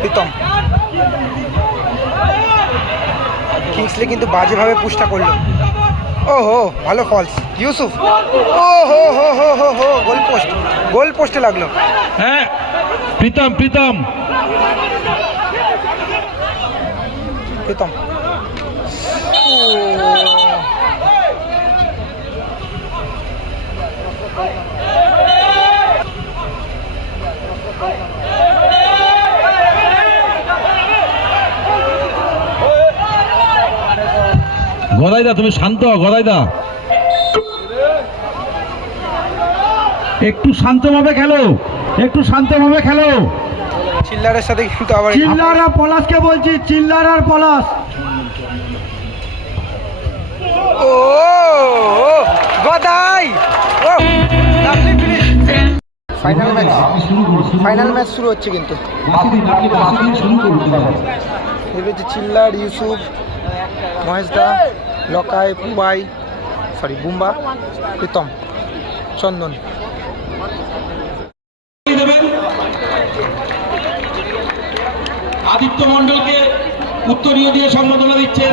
Pritam. Kingsley কিন্তু বাজেভাবে পুষ্টা করল। ও হো ভালো ফলস ইউসুফ ও হো হো হো হো হো গোল পোস্ট গোল পোস্টে লাগল। হ্যাঁ প্রীতম প্রীতম। প্রীতম। গদাইদা তুমি শান্ত হও, গদাইদা। একটু শান্তভাবে খেলো একটু শান্তভাবে খেলো। চিল্লারের সাথে কিন্তু আবার চিল্লার আর পলাশকে বলছি চিল্লার আর পলাশ। ও গদাই। ও lovely finish final match final match শুরু হচ্ছে কিন্তু। এবার হচ্ছে চিল্লার ইউসুফ মহেশ দা লকাই বুবাই সরি বুম্বা প্রীতম চন্দন। দেবেন। আদিত্য মণ্ডলকে উত্তরীয় দিয়ে সম্বোধনা দিচ্ছেন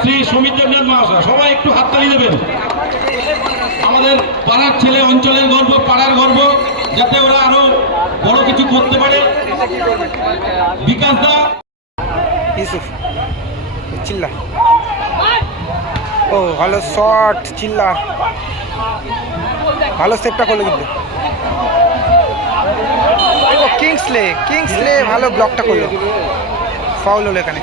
শ্রী সমীর দেবনাথ মহাশয়। সবাই একটু হাততালি দেবেন। আমাদের পাড়ার ছেলে অঞ্চলের গর্ব পাড়ার গর্ব যাতে ওরা আরও বড় কিছু করতে পারে। বিকাশ দা। ইউসুফ চিল্লা। ও, ভালো শট চিল্লা। ভালো সেভটা করল কিন্তু। ও কিংসলে কিংসলে ভালো ব্লকটা করল। ফাউল হলো এখানে।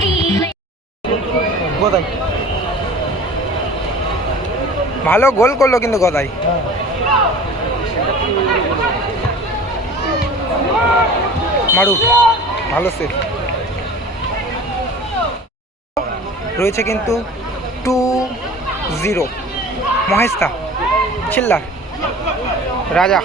Feel it? গদাই। ভালো গোল করল কিন্তু গদাই। মারু ভালো সেভ রয়েছে কিন্তু টু জিরো মহেশদা চিল্লার রাজা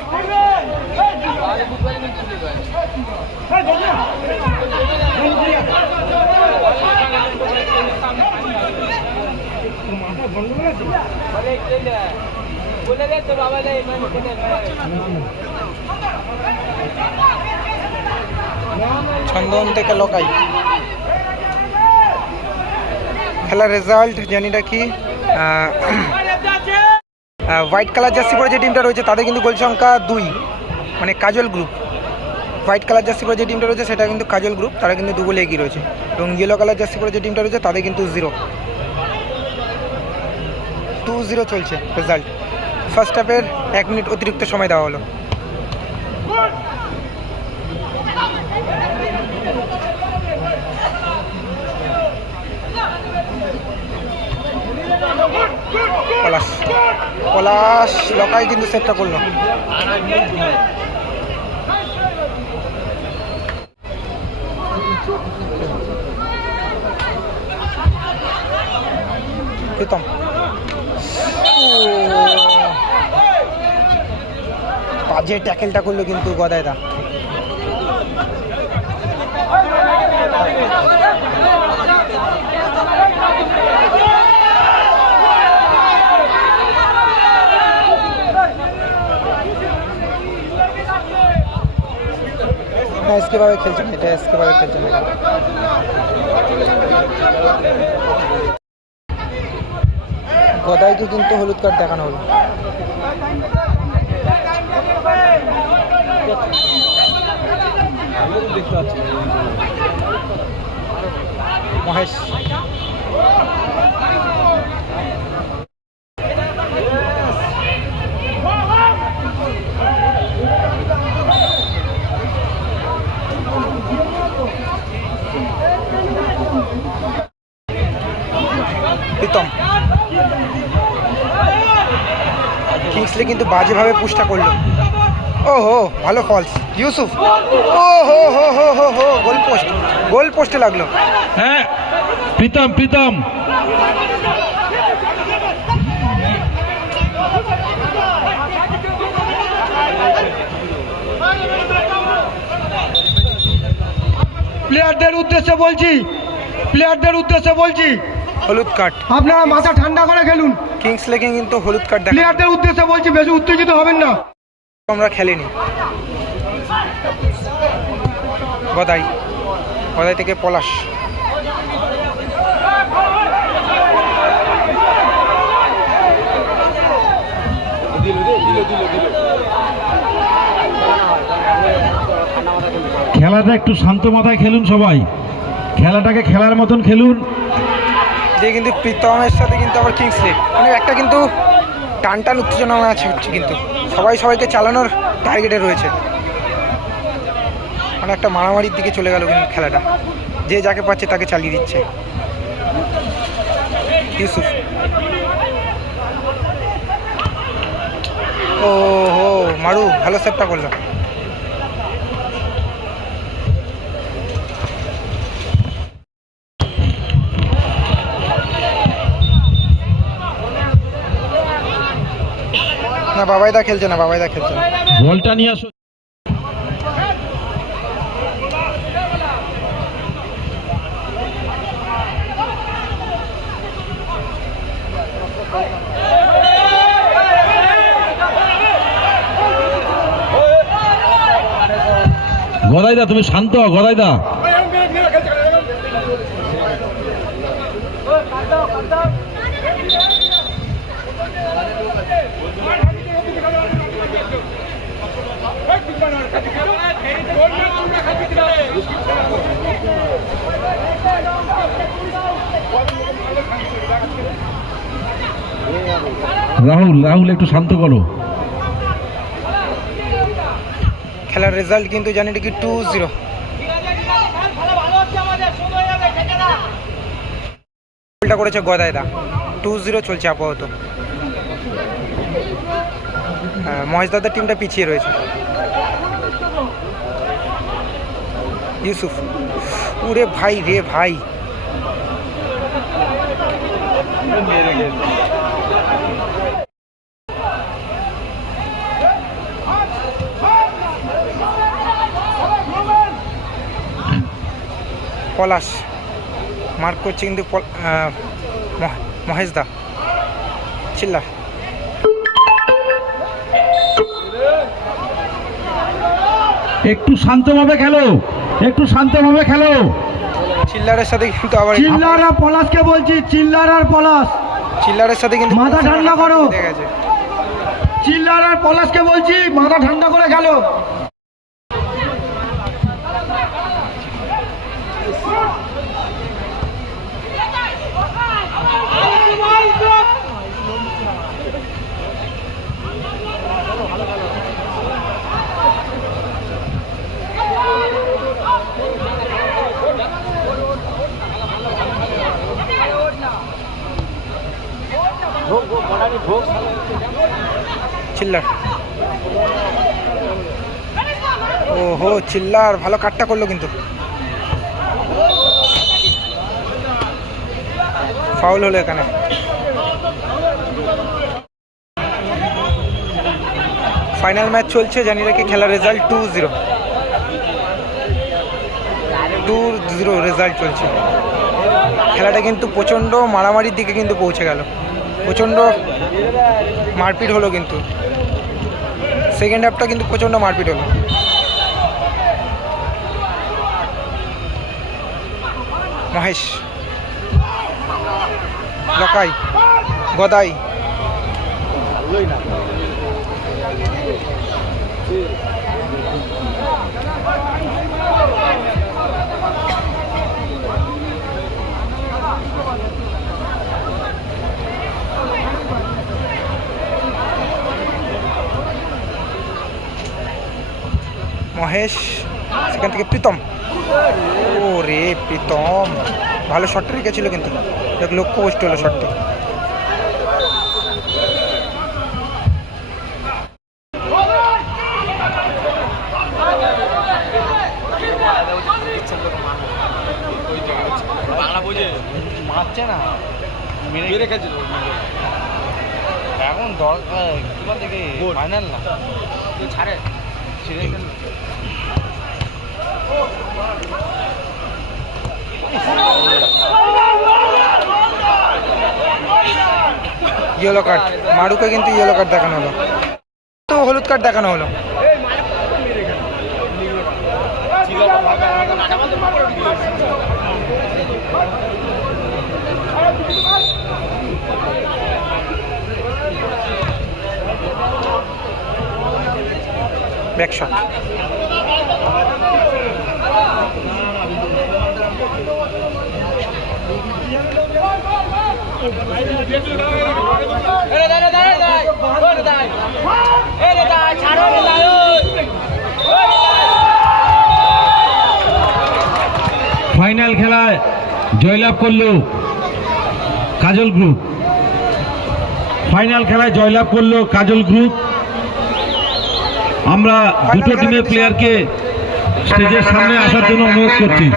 চন্দন থেকে লোকাই খেলার রেজাল্ট জানি না কি হোয়াইট কালার জার্সি পরে যে টিমটা রয়েছে, তাদের কিন্তু গোল সংখ্যা দুই। মানে Kajal group white colour jersey পরে যে টিমটা রয়েছে, সেটা কিন্তু কাজল গ্রুপ তারা কিন্তু দু গোলে এগিয়ে রয়েছে। এবং ইয়েলো কালার জার্সি পরে যে টিমটা রয়েছে, তাদের কিন্তু জিরো টু জিরো চলছে রেজাল্ট ফার্স্ট হাফের এক মিনিট অতিরিক্ত সময় দেওয়া হলো। পলাশ। পলাশ লকাই কিন্তু সেটটা করল। প্রীতম। বাজে ট্যাকেলটা করল কিন্তু গদায়দা না এসকেভাবে খেলছে না এটা এসকেভাবে খেলছে না এটা। গদাইকে কিন্তু হলুদ কার্ড দেখানো হলো। মহেশ প্রীতম কিংসলি কিন্তু বাজেভাবে পুশটা করল। ও হো ভালো ফলস ইউসুফ ও হো হো হো হো হো গোল পোস্ট গোল পোস্টে লাগল। হ্যাঁ প্রীতম প্রীতম। প্লেয়ারদের উদ্দেশ্যে বলছি প্লেয়ারদের উদ্দেশ্যে বলছি। হলুদ কার্ড। আপনারা মাথা ঠান্ডা করে খেলুন। কিংস লেগে কিন্তু হলুদ কার্ড দেখা প্লেয়ারদের উদ্দেশ্যে বলছি বেশি উত্তেজিত হবেন না। আমরা খেলিনি। গদাই। গদাই থেকে পলাশ। খেলাটা একটু শান্ত মাথায় খেলুন সবাই। খেলাটাকে খেলার মতন খেলুন। দিয়ে কিন্তু প্রীতমের সাথে কিন্তু আবার কিংসলে মানে একটা কিন্তু টান টান উত্তেজনা আছে হচ্ছে কিন্তু। সবাই সবাইকে চালানোর টার্গেটে রয়েছে। মানে একটা মারামারির দিকে চলে গেল কিন্তু খেলাটা। যে যাকে পাচ্ছে তাকে চালিয়ে দিচ্ছে। ইউসুফ। ও হো মারু, ভালো সেটটা করল। না বাবাইদা খেলছে না বাবাইদা খেলছে না। বলটা নিয়ে আসো। গদাইদা তুমি শান্ত হও গদাইদা। রাহুল রাহুল, একটু শান্ত করো। খেলার রেজাল্ট কিন্তু জানি কি টু জিরো করেছে গদায়দা টু জিরো চলছে আপাতত। মহেশ মহেশদাদের টিমটা পিছিয়ে রয়েছে। ইউসুফ উরে ভাই রে ভাই। পলাশ মার্ক করছে কিন্তু পল- আহ, মহ- মহেশদা চিল্লা। একটু শান্তভাবে খেলো। একটু শান্তভাবে খেলো। চিল্লারের সাথে কিন্তু আবার চিল্লার আর পলাশকে বলছি চিল্লার আর পলাশ। চিল্লারের সাথে কিন্তু মাথা ঠান্ডা করো। চিল্লার আর পলাশকে বলছি মাথা ঠান্ডা করে খেলো। চিল্লার। ও হো চিল্লার, ভালো কাটটা করল কিন্তু। ফাউল হলো এখানে। ফাইনাল ম্যাচ চলছে জানি রেখে, খেলার result two zero two zero result চলছে। খেলাটা কিন্তু প্রচণ্ড মারামারির দিকে কিন্তু পৌঁছে গেল। প্রচণ্ড মারপিট হলো কিন্তু। সেকেন্ড হাফটা কিন্তু প্রচণ্ড মারপিট হলো। মহেশ। লকাই। গদাই। মহেশ সেখান থেকে প্রীতম। ও রে প্রীতম ভালো শটটা রেখেছিল কিন্তু। লক্ষ্য পোস্ট হলো শটটা মারছে না। মেরে রেখেছে এখন দরকার ফাইনাল না? ছাড়ে। ইয়েলো কার্ড মারুকে কিন্তু ইয়েলো কার্ড দেখানো হলো। তো হলুদ কার্ড দেখানো হলো। ব্যাকশট ফাইনাল খেলায় জয়লাভ করল কাজল গ্রুপ। ফাইনাল খেলায় জয়লাভ করল কাজল গ্রুপ। আমরা দুটো টিমের প্লেয়ারকে স্টেজের সামনে আসার জন্য অনুরোধ করছি।